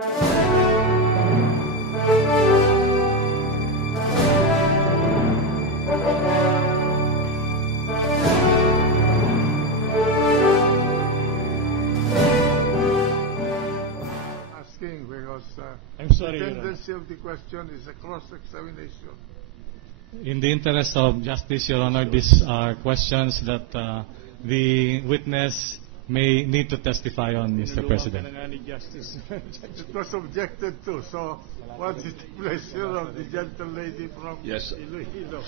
Asking because I'm sorry, the Your Honor. tendency of the question is a cross-examination. In the interest of justice, Your Honor, these are questions that the witness may need to testify on, Mr. President. Justice. It was objected to, so what is the pleasure of the gentle lady from Iloilo?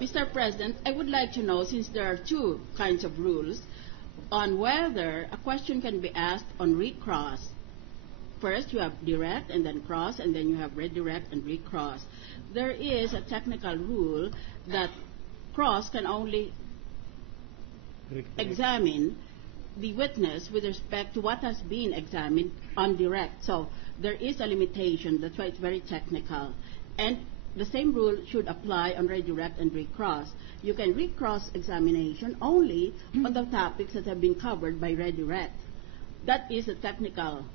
Mr. President, I would like to know, since there are two kinds of rules, on whether a question can be asked on recross. First, you have direct and then cross, and then you have redirect and recross. There is a technical rule that cross can only examine the witness with respect to what has been examined on direct. So there is a limitation. That's why it's very technical. And the same rule should apply on redirect and recross. You can recross examination only on the topics that have been covered by redirect. That is a technical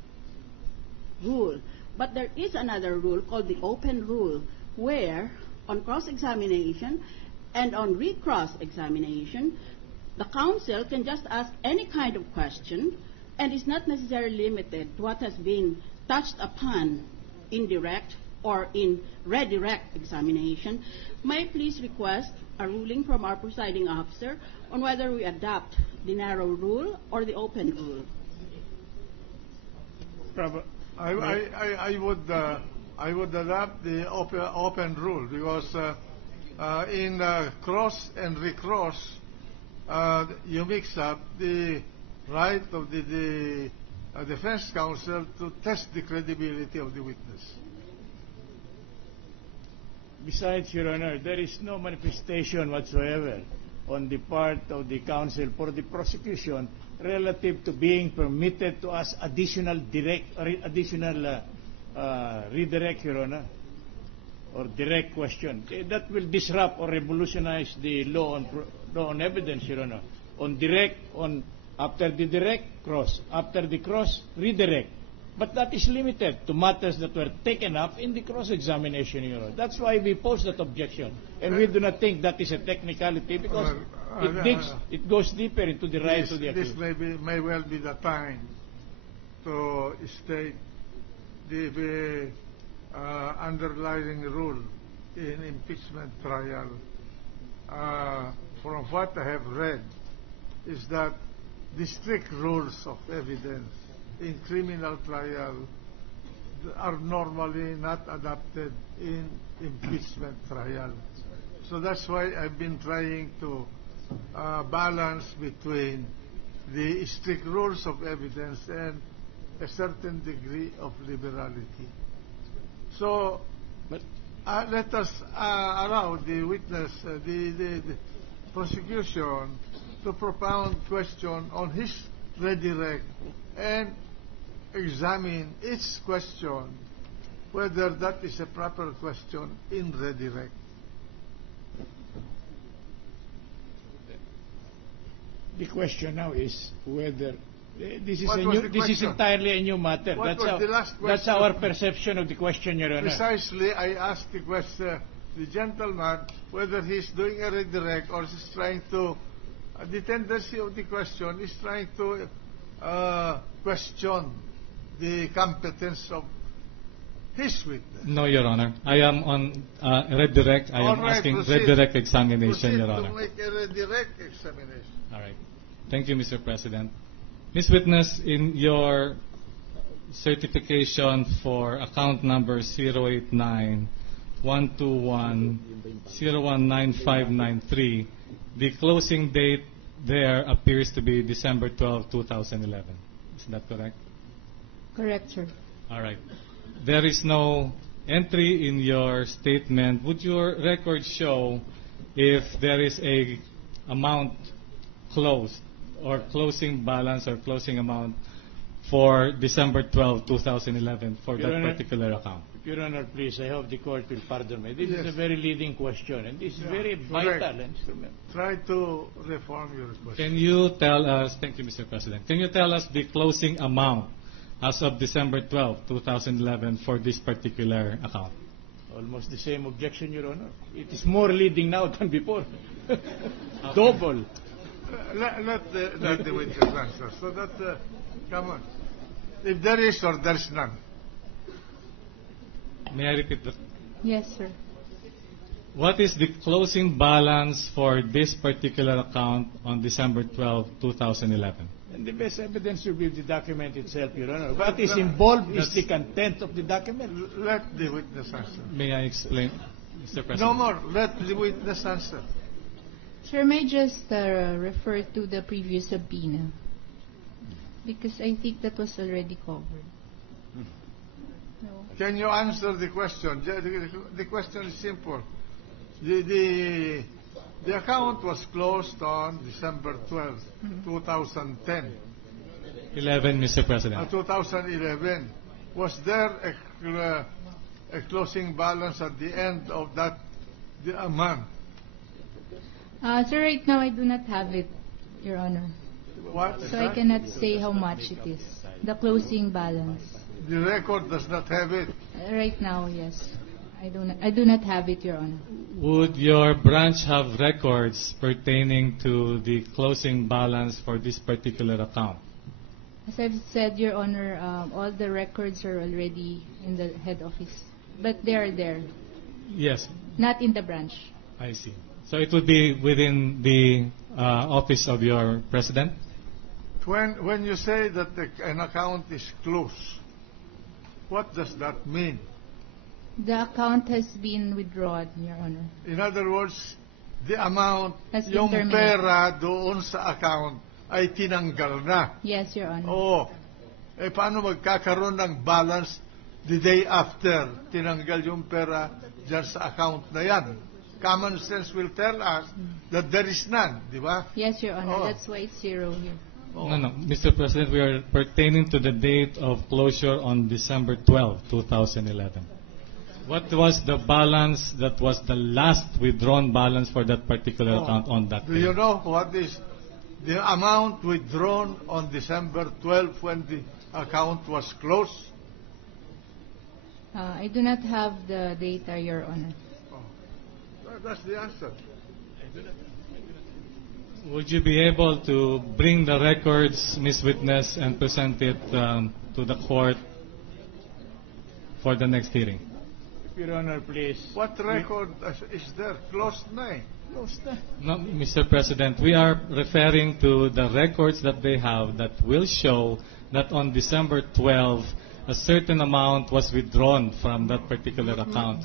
rule. But there is another rule called the open rule, where on cross-examination and on recross examination, the counsel can just ask any kind of question and is not necessarily limited to what has been touched upon in direct or in redirect examination. May I please request a ruling from our presiding officer on whether we adopt the narrow rule or the open rule? I would adopt the open rule because in cross and recross, you mix up the right of the defense counsel to test the credibility of the witness. Besides, Your Honor, there is no manifestation whatsoever on the part of the counsel for the prosecution relative to being permitted to ask additional redirect, Your Honor, or direct question. That will disrupt or revolutionize the law on evidence, Your Honor. On direct, after the direct, cross. After the cross, redirect. But that is limited to matters that were taken up in the cross-examination, Your Honor. That's why we pose that objection. And we do not think that is a technicality because it goes deeper into the right of the accused. This may well be the time to state the underlying rule in impeachment trial. From what I have read is that the strict rules of evidence in criminal trial are normally not adopted in impeachment trial. So that's why I've been trying to balance between the strict rules of evidence and a certain degree of liberality. So let us allow the witness, the prosecution, to propound question on his redirect and examine each question whether that is a proper question in redirect. The question now is whether this is entirely a new matter. That's our perception of the question, Your Honor. Precisely, I asked the gentleman whether he's doing a redirect or he's trying to. The tendency of the question is trying to question the competence of his witness. No, Your Honor. I am on redirect. I am asking redirect examination, Your Honor. To make a redirect examination. All right. Thank you, Mr. President. Ms. Witness, in your certification for account number 089-121-019593, the closing date there appears to be December 12, 2011. Is that correct? Correct, sir. All right. There is no entry in your statement. Would your record show if there is a amount closed or closing balance or closing amount for December 12, 2011 for that particular account? Your Honor, please, I hope the court will pardon me. This is a very leading question, and this is very vital instrument. Try to reform your question. Can you tell us, thank you, Mr. President, can you tell us the closing amount as of December 12, 2011 for this particular account? Almost the same objection, Your Honor. It is more leading now than before. Double. Let the witness answer. So that, come on. If there is or there is none. May I repeat that? Yes, sir. What is the closing balance for this particular account on December 12, 2011? And the best evidence will be the document itself, Your Honor. What is involved is the content of the document. Let the witness answer. May I explain, Mr. President? No more. Let the witness answer. Sir, may I just refer to the previous subpoena? Because I think that was already covered. No. Can you answer the question? The question is simple. The account was closed on December 12, 2010. 11, Mr. President. 2011. Was there a closing balance at the end of that month? Sir, right now I do not have it, Your Honor. What? So I cannot say how much it is. The closing balance. The record does not have it. Right now, yes. I do not have it, Your Honor. Would your branch have records pertaining to the closing balance for this particular account? As I've said, Your Honor, all the records are already in the head office. But they are there. Yes, Not in the branch. I see. So it would be within the office of your president? When you say that an account is closed, what does that mean? The account has been withdrawn, Your Honor. In other words, the amount, Has been yung terminated. pera doon sa account ay tinanggal na. Yes, Your Honor. Oo. Eh, paano magkakaroon ng balance the day after tinanggal yung pera dyan sa account na yan? Common sense will tell us that there is none, di ba? Yes, Your Honor. Oh. That's why it's zero here. Oo. No, Mr. President, we are pertaining to the date of closure on December 12, 2011. What was the balance that was the last withdrawn balance for that particular account on that Do day? you know what is the amount withdrawn on December 12 when the account was closed? I do not have the data, Your Honor. That's the answer. Would you be able to bring the records, Ms. Witness, and present it to the court for the next hearing? Your Honor, please. What record is there? Closed na eh. Close na. No, Mr. President, we are referring to the records that they have that will show that on December 12, a certain amount was withdrawn from that particular account.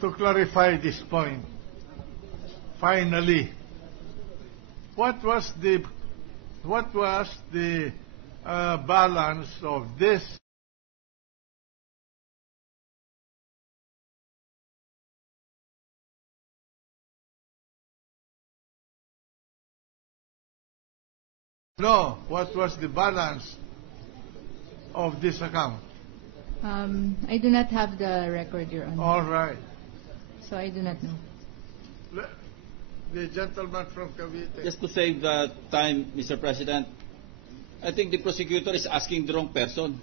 To clarify this point, finally, what was the balance of this? No, what was the balance of this account? I do not have the record, Your Honor. All right. So I do not know. The gentleman from Cavite. Just to save time, Mr. President, I think the prosecutor is asking the wrong person.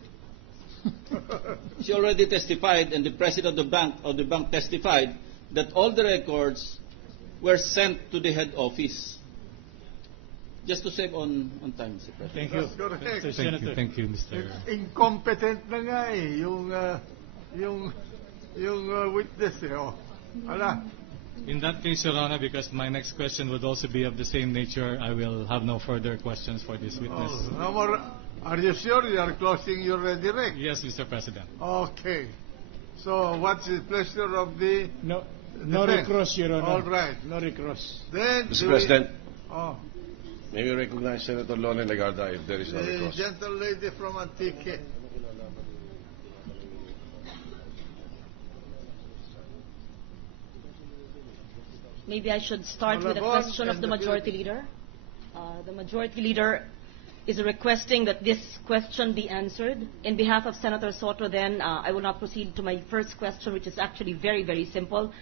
She already testified, and the president of the bank testified that all the records were sent to the head office. Just to save on time, Mr. President. Thank you. That's correct. Senator. Thank you, Mr. Incompetent na nga eh, yung witness eh. Oh. Ala. In that case, Your Honor, because my next question would also be of the same nature, I will have no further questions for this witness. Oh, no more. Are you sure you are closing your redirect? Yes, Mr. President. Okay. So, what's the pleasure of the No defense? recross, Your Honor. All right. No recross. Then, Mr. President, Oh, may we recognize Senator Lone Legarda if there is no the recourse. gentle lady from Antique. Maybe I should start with a Malabon question of and the the Majority Leader. The Majority Leader is requesting that this question be answered. In behalf of Senator Soto, then, I will now proceed to my first question, which is actually very, very simple.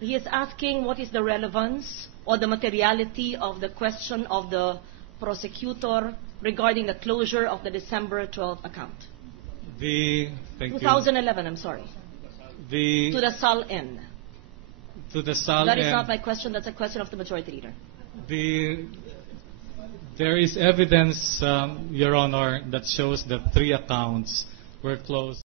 He is asking what is the relevance or the materiality of the question of the prosecutor regarding the closure of the December 12 account? Thank you. 2011, I'm sorry. To the SAL-N. To the SAL-N. That is not my question. That's a question of the Majority Leader. There is evidence, Your Honor, that shows that 3 accounts were closed